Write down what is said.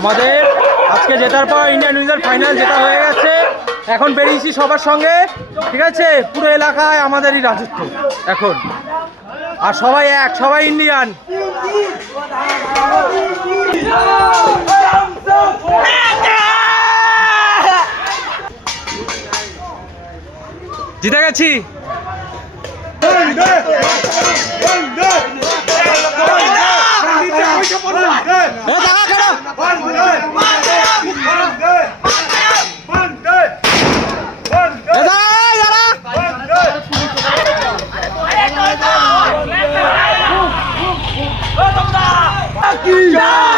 আমাদের আজকে জেতার পর ইন্ডিয়ান উইজার ফাইনাল জেতা হয়ে গেছে। এখন বেরিয়েছি সবার সঙ্গে, ঠিক আছে? পুরো এলাকায় আমাদেরই রাজত্ব এখন, আর সবাই এক, সবাই ইন্ডিয়ান। জিতে গেছি। Yeah!